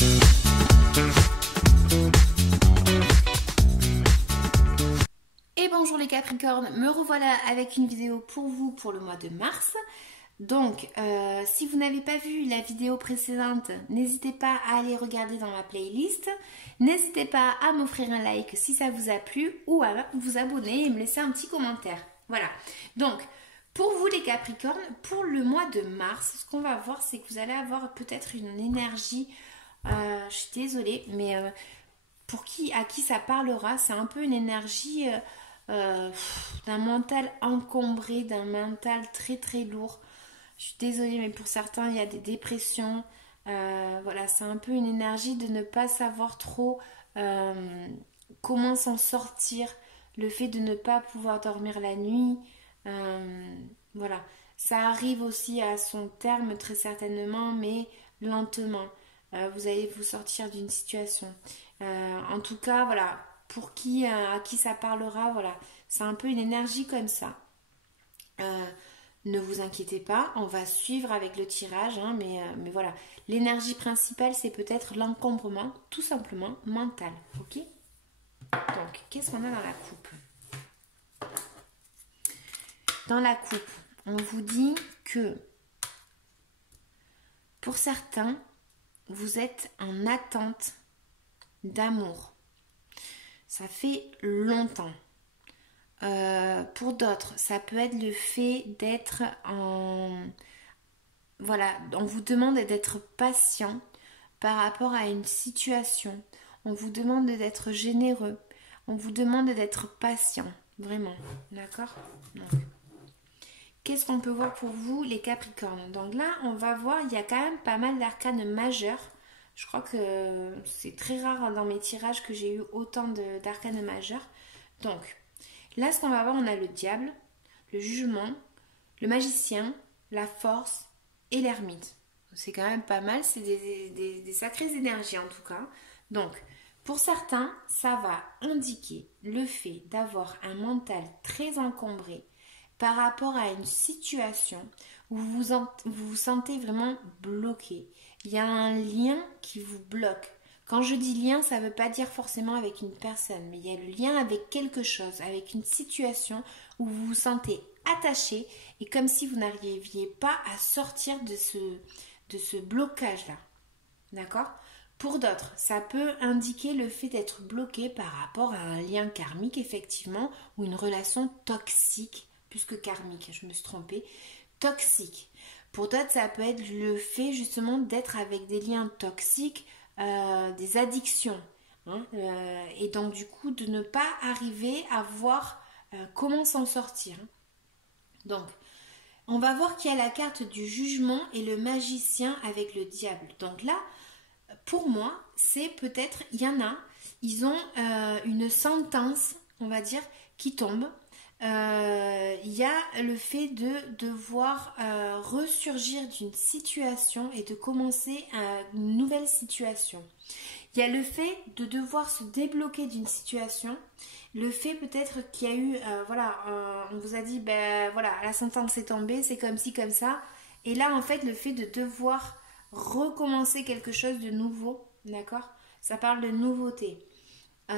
Et bonjour les Capricornes, me revoilà avec une vidéo pour vous pour le mois de mars. Donc, si vous n'avez pas vu la vidéo précédente, n'hésitez pas à aller regarder dans ma playlist. N'hésitez pas à m'offrir un like si ça vous a plu ou à vous abonner et me laisser un petit commentaire. Voilà. Donc, pour vous les Capricornes, pour le mois de mars, ce qu'on va voir, c'est que vous allez avoir peut-être une énergie, je suis désolée, mais à qui ça parlera, c'est un peu une énergie d'un mental encombré, d'un mental très très lourd. Je suis désolée, mais pour certains, il y a des dépressions. Voilà, c'est un peu une énergie de ne pas savoir trop comment s'en sortir. Le fait de ne pas pouvoir dormir la nuit. Voilà, ça arrive aussi à son terme très certainement, mais lentement. Vous allez vous sortir d'une situation. En tout cas, voilà, pour à qui ça parlera, voilà, c'est un peu une énergie comme ça. Ne vous inquiétez pas, on va suivre avec le tirage, hein, mais voilà, l'énergie principale, c'est peut-être l'encombrement, tout simplement mental, ok? Donc, qu'est-ce qu'on a dans la coupe? Dans la coupe, on vous dit que pour certains, vous êtes en attente d'amour. Ça fait longtemps. Pour d'autres, ça peut être le fait d'être en... Voilà, on vous demande d'être patient par rapport à une situation. On vous demande d'être généreux. On vous demande d'être patient. Vraiment, d'accord? Qu'est-ce qu'on peut voir pour vous, les Capricornes? Donc là, on va voir, il y a quand même pas mal d'arcanes majeures. Je crois que c'est très rare dans mes tirages que j'ai eu autant d'arcanes majeures. Donc, là, ce qu'on va voir, on a le diable, le jugement, le magicien, la force et l'ermite. C'est quand même pas mal, c'est des sacrées énergies en tout cas. Donc, pour certains, ça va indiquer le fait d'avoir un mental très encombré par rapport à une situation où vous vous sentez vraiment bloqué. Il y a un lien qui vous bloque. Quand je dis lien, ça ne veut pas dire forcément avec une personne, mais il y a le lien avec quelque chose, avec une situation où vous vous sentez attaché et comme si vous n'arriviez pas à sortir de ce blocage-là. D'accord ? Pour d'autres, ça peut indiquer le fait d'être bloqué par rapport à un lien karmique, effectivement, ou une relation toxique, plus que karmique, je me suis trompée, toxique. Pour d'autres, ça peut être le fait justement d'être avec des liens toxiques, des addictions. Hein, et donc du coup, de ne pas arriver à voir comment s'en sortir. Donc, on va voir qu'il y a la carte du jugement et le magicien avec le diable. Donc là, pour moi, c'est peut-être, il y en a, ils ont une sentence, on va dire, qui tombe. Il y a le fait de devoir ressurgir d'une situation et de commencer une nouvelle situation. Il y a le fait de devoir se débloquer d'une situation, le fait peut-être qu'il y a eu, on vous a dit, ben voilà, la sentence est tombée, c'est comme ci, comme ça. Et là, en fait, le fait de devoir recommencer quelque chose de nouveau, d'accord? Ça parle de nouveauté. Il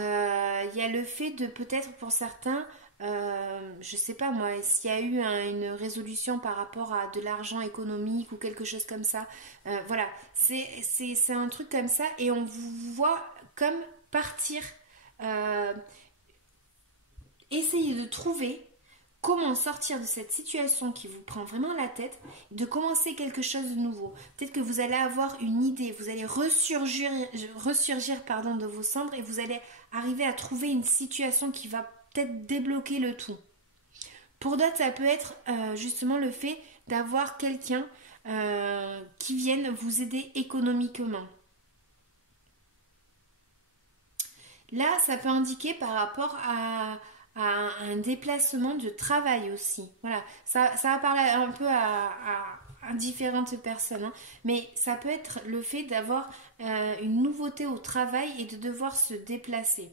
y a le fait de peut-être pour certains, je sais pas moi, s'il y a eu une résolution par rapport à de l'argent économique ou quelque chose comme ça, voilà, c'est un truc comme ça et on vous voit comme partir, essayer de trouver comment sortir de cette situation qui vous prend vraiment la tête, de commencer quelque chose de nouveau. Peut-être que vous allez avoir une idée, vous allez ressurgir de vos cendres et vous allez arriver à trouver une situation qui va peut-être débloquer le tout. Pour d'autres, ça peut être justement le fait d'avoir quelqu'un qui vienne vous aider économiquement. Là, ça peut indiquer par rapport à un déplacement de travail aussi. Voilà, ça va parler un peu à différentes personnes, hein. Mais ça peut être le fait d'avoir une nouveauté au travail et de devoir se déplacer.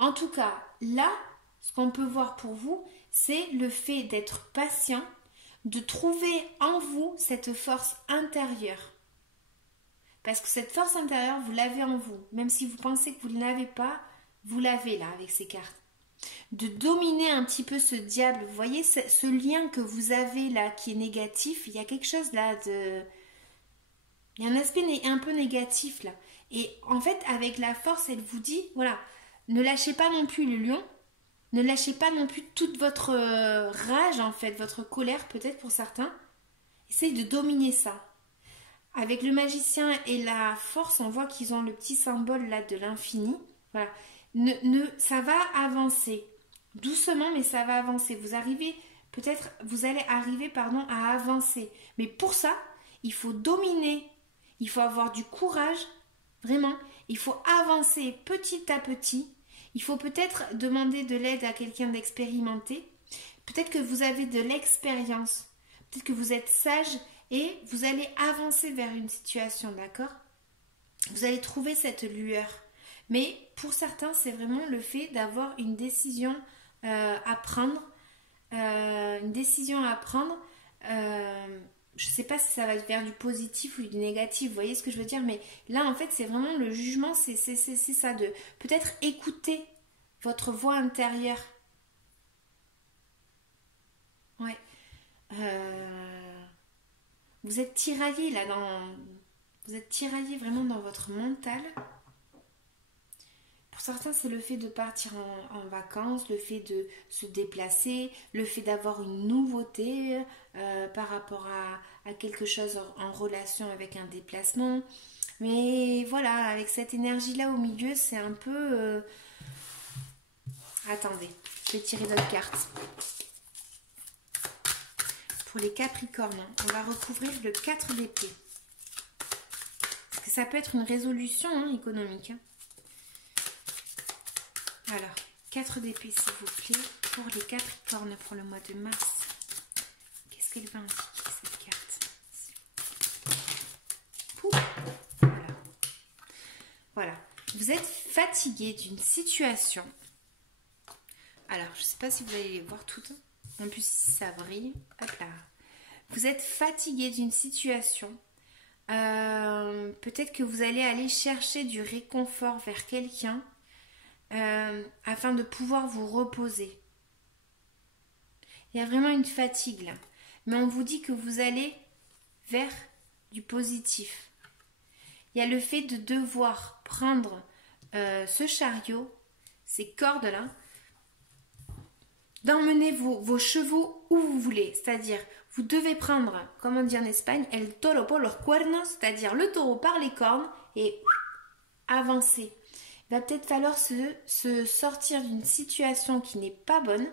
En tout cas, là, ce qu'on peut voir pour vous, c'est le fait d'être patient, de trouver en vous cette force intérieure, Parce que cette force intérieure, vous l'avez en vous. Même si vous pensez que vous ne l'avez pas, vous l'avez là avec ces cartes. De dominer un petit peu ce diable. Vous voyez ce lien que vous avez là qui est négatif. Il y a quelque chose là de... Il y a un aspect un peu négatif là. Et en fait, avec la force, elle vous dit, voilà, ne lâchez pas non plus le lion. Ne lâchez pas non plus toute votre rage en fait, votre colère peut-être pour certains. Essayez de dominer ça. Avec le magicien et la force, on voit qu'ils ont le petit symbole là de l'infini. Voilà. Ça va avancer. Doucement, mais ça va avancer. Vous allez arriver à avancer. Mais pour ça, il faut dominer. Il faut avoir du courage. Vraiment. Il faut avancer petit à petit. Il faut peut-être demander de l'aide à quelqu'un d'expérimenté. Peut-être que vous avez de l'expérience. Peut-être que vous êtes sage et vous allez avancer vers une situation, d'accord? Vous allez trouver cette lueur. Mais pour certains, c'est vraiment le fait d'avoir une décision à prendre. Je ne sais pas si ça va vers du positif ou du négatif, vous voyez ce que je veux dire? Mais là, en fait, c'est vraiment le jugement, c'est ça, de peut-être écouter votre voix intérieure. Ouais. Vous êtes tiraillé là vous êtes tiraillé vraiment dans votre mental. Pour certains, c'est le fait de partir en vacances, le fait de se déplacer, le fait d'avoir une nouveauté par rapport à quelque chose en relation avec un déplacement. Mais voilà, avec cette énergie-là au milieu, c'est un peu... Attendez, je vais tirer d'autres cartes. Pour les Capricornes, on va recouvrir le 4 d'épée. Parce que ça peut être une résolution économique. Alors, 4 d'épée s'il vous plaît, pour les Capricornes pour le mois de mars. Qu'est-ce qu'elle va indiquer cette carte? Voilà. Vous êtes fatigué d'une situation. Alors, je ne sais pas si vous allez les voir toutes. En plus, ça brille. Hop là. Vous êtes fatigué d'une situation. Peut-être que vous allez aller chercher du réconfort vers quelqu'un. Afin de pouvoir vous reposer. Il y a vraiment une fatigue là. Mais on vous dit que vous allez vers du positif. Il y a le fait de devoir prendre ce chariot, ces cordes là, d'emmener vos chevaux où vous voulez. C'est-à-dire, vous devez prendre, comme on dit en Espagne, el toro por los cuernos, c'est-à-dire le taureau par les cornes et avancer. Il va peut-être falloir se sortir d'une situation qui n'est pas bonne,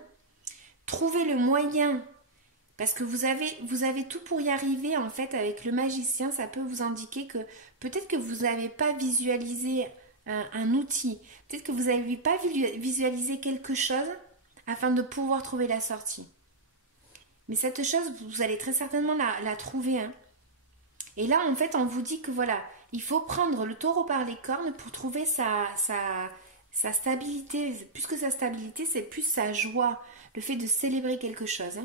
trouver le moyen, parce que vous avez tout pour y arriver en fait avec le magicien. Ça peut vous indiquer que peut-être que vous n'avez pas visualisé un outil, peut-être que vous n'avez pas visualisé quelque chose afin de pouvoir trouver la sortie. Mais cette chose, vous allez très certainement la trouver. Et là, en fait, on vous dit que voilà, il faut prendre le taureau par les cornes pour trouver sa stabilité. Plus que sa stabilité, c'est plus sa joie. Le fait de célébrer quelque chose.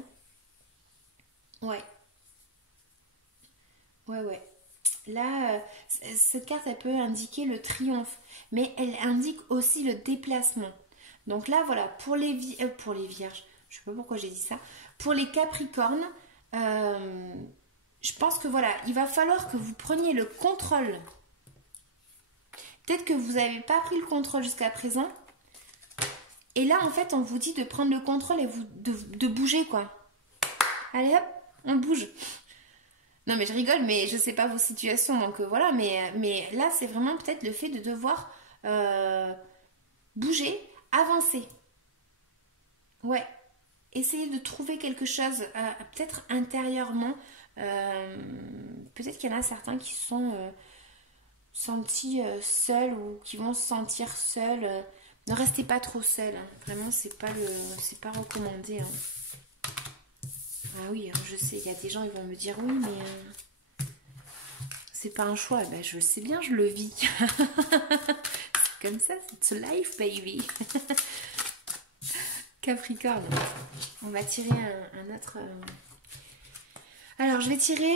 Ouais. Ouais. Là, cette carte, elle peut indiquer le triomphe. Mais elle indique aussi le déplacement. Donc là, voilà, pour les vierges, je ne sais pas pourquoi j'ai dit ça. Pour les capricornes, je pense que voilà, il va falloir que vous preniez le contrôle. Peut-être que vous n'avez pas pris le contrôle jusqu'à présent. Et là, en fait, on vous dit de prendre le contrôle et de bouger, quoi. Allez, hop, on bouge. Non, mais je rigole, mais je ne sais pas vos situations, donc voilà. Mais là, c'est vraiment peut-être le fait de devoir bouger, avancer. Ouais. Essayez de trouver quelque chose, peut-être intérieurement. Peut-être qu'il y en a certains qui sont sentis seuls ou qui vont se sentir seuls. Ne restez pas trop seuls. Vraiment, c'est pas recommandé. Ah oui, je sais, il y a des gens qui vont me dire oui, mais c'est pas un choix. Ben, je sais bien, je le vis. C'est comme ça, c'est life, baby. Capricorne. On va tirer un autre. Alors, je vais tirer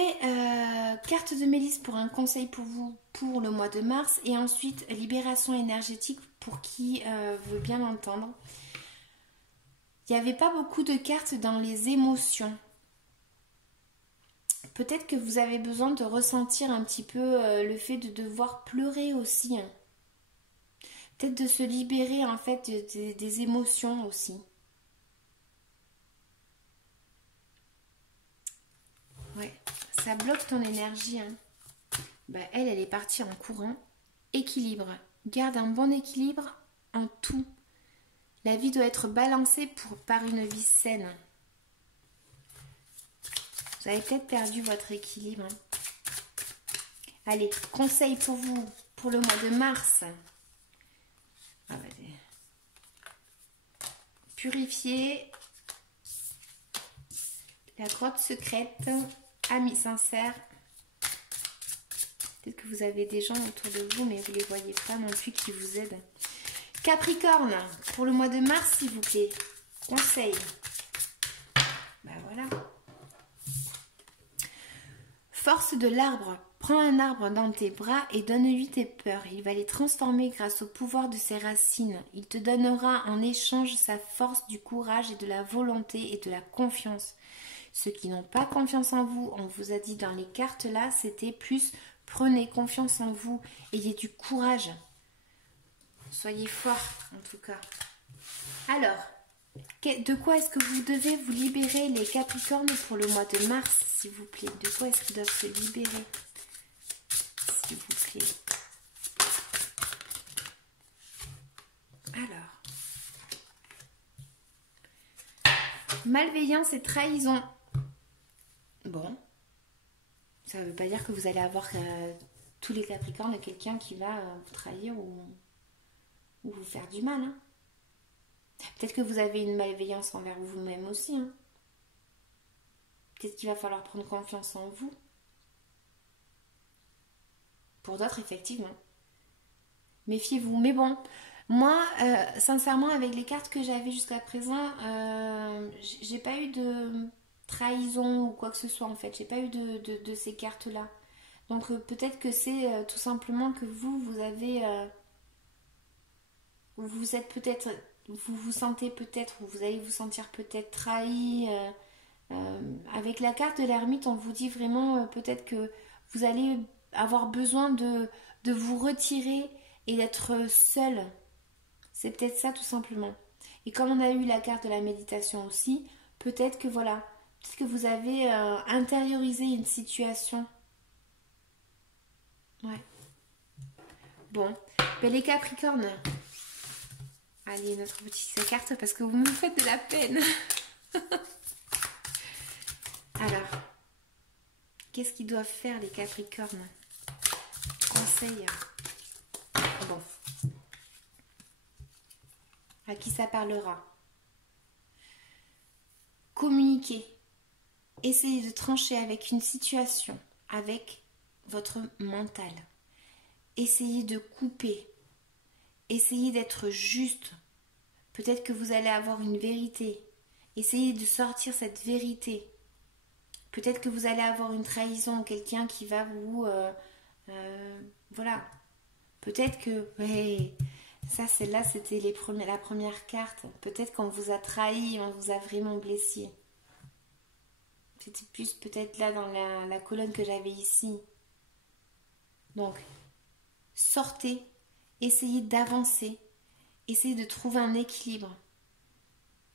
carte de Mélisse pour un conseil pour vous pour le mois de mars et ensuite libération énergétique pour qui veut bien l'entendre. Il n'y avait pas beaucoup de cartes dans les émotions. Peut-être que vous avez besoin de ressentir un petit peu le fait de devoir pleurer aussi, hein. Peut-être de se libérer en fait des émotions aussi. Ouais, ça bloque ton énergie, hein. Bah, elle est partie en courant. Équilibre. Garde un bon équilibre en tout. La vie doit être balancée par une vie saine. Vous avez peut-être perdu votre équilibre, hein. Allez, conseil pour vous pour le mois de mars. Ah, purifier. La grotte secrète. Amis sincères. Peut-être que vous avez des gens autour de vous, mais vous ne les voyez pas non plus qui vous aident. Capricorne, pour le mois de mars, s'il vous plaît. Conseil. Ben voilà. Force de l'arbre. Prends un arbre dans tes bras et donne-lui tes peurs. Il va les transformer grâce au pouvoir de ses racines. Il te donnera en échange sa force, du courage et de la volonté et de la confiance. Ceux qui n'ont pas confiance en vous, on vous a dit dans les cartes là, c'était plus prenez confiance en vous, ayez du courage. Soyez forts en tout cas. Alors, de quoi est-ce que vous devez vous libérer les Capricornes pour le mois de mars, s'il vous plaît? De quoi est-ce qu'ils doivent se libérer, s'il vous plaît? Alors, malveillance et trahison. Bon, ça ne veut pas dire que vous allez avoir tous les Capricornes quelqu'un qui va vous trahir ou vous faire du mal, hein. Peut-être que vous avez une malveillance envers vous-même aussi, hein. Peut-être qu'il va falloir prendre confiance en vous. Pour d'autres, effectivement. Méfiez-vous. Mais bon, moi, sincèrement, avec les cartes que j'avais jusqu'à présent, j'ai pas eu de trahison ou quoi que ce soit, en fait. J'ai pas eu de ces cartes-là. Donc, peut-être que c'est tout simplement que vous avez... vous êtes peut-être... Vous vous sentez peut-être, ou vous allez vous sentir peut-être trahi. Avec la carte de l'ermite, on vous dit vraiment peut-être que vous allez avoir besoin de vous retirer et d'être seul. C'est peut-être ça tout simplement. Et comme on a eu la carte de la méditation aussi, peut-être que voilà, peut-être que vous avez intériorisé une situation. Ouais. Bon, ben les Capricornes. Allez, notre petite carte parce que vous me faites de la peine. Alors, qu'est-ce qu'ils doivent faire les Capricornes? Conseil. Bon. À qui ça parlera? Communiquer. Essayez de trancher avec une situation, avec votre mental. Essayez de couper. Essayez d'être juste. Peut-être que vous allez avoir une vérité. Essayez de sortir cette vérité. Peut-être que vous allez avoir une trahison, quelqu'un qui va vous... voilà. Peut-être que... Ouais, ça, celle-là, c'était la première carte. Peut-être qu'on vous a trahi, on vous a vraiment blessé. C'était plus peut-être là dans la colonne que j'avais ici. Donc, sortez, essayez d'avancer, essayez de trouver un équilibre.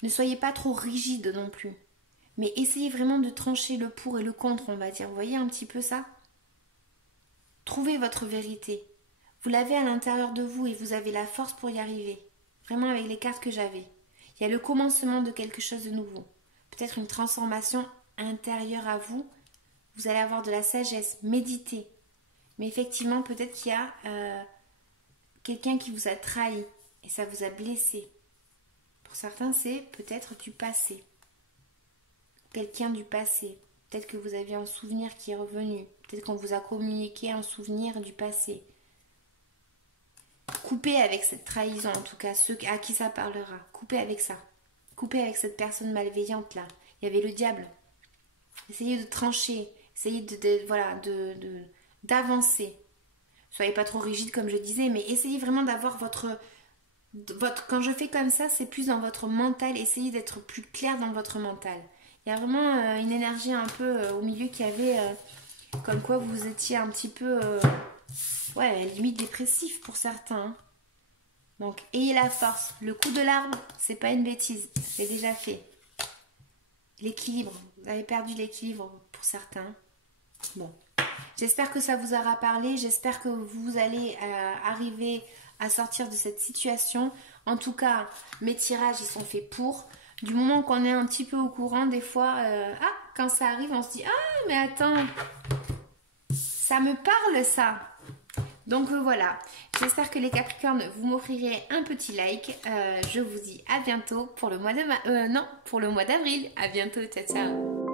Ne soyez pas trop rigide non plus. Mais essayez vraiment de trancher le pour et le contre, on va dire. Vous voyez un petit peu ça? Trouvez votre vérité. Vous l'avez à l'intérieur de vous et vous avez la force pour y arriver. Vraiment avec les cartes que j'avais. Il y a le commencement de quelque chose de nouveau. Peut-être une transformation intérieure à vous. Vous allez avoir de la sagesse. Méditez. Mais effectivement, peut-être qu'il y a quelqu'un qui vous a trahi et ça vous a blessé. Pour certains, c'est peut-être du passé. Quelqu'un du passé. Peut-être que vous aviez un souvenir qui est revenu. Peut-être qu'on vous a communiqué un souvenir du passé. Coupez avec cette trahison, en tout cas, ceux à qui ça parlera. Coupez avec ça. Coupez avec cette personne malveillante là. Il y avait le diable. Essayez de trancher. Essayez voilà, d'avancer. Soyez pas trop rigide comme je disais, mais essayez vraiment d'avoir quand je fais comme ça, c'est plus dans votre mental. Essayez d'être plus clair dans votre mental. Il y a vraiment une énergie un peu au milieu qui avait comme quoi vous étiez un petit peu ouais, limite dépressif pour certains. Hein. Donc, ayez la force. Le coup de l'arbre, c'est pas une bêtise. C'est déjà fait. L'équilibre. Vous avez perdu l'équilibre pour certains. Bon. J'espère que ça vous aura parlé. J'espère que vous allez arriver à sortir de cette situation. En tout cas, mes tirages, ils sont faits pour. Du moment qu'on est un petit peu au courant, des fois, quand ça arrive, on se dit « Ah, mais attends, ça me parle ça !» Donc voilà, j'espère que les Capricornes, vous m'offrirez un petit like. Je vous dis à bientôt pour le mois de pour le mois d'avril. À bientôt, ciao ciao.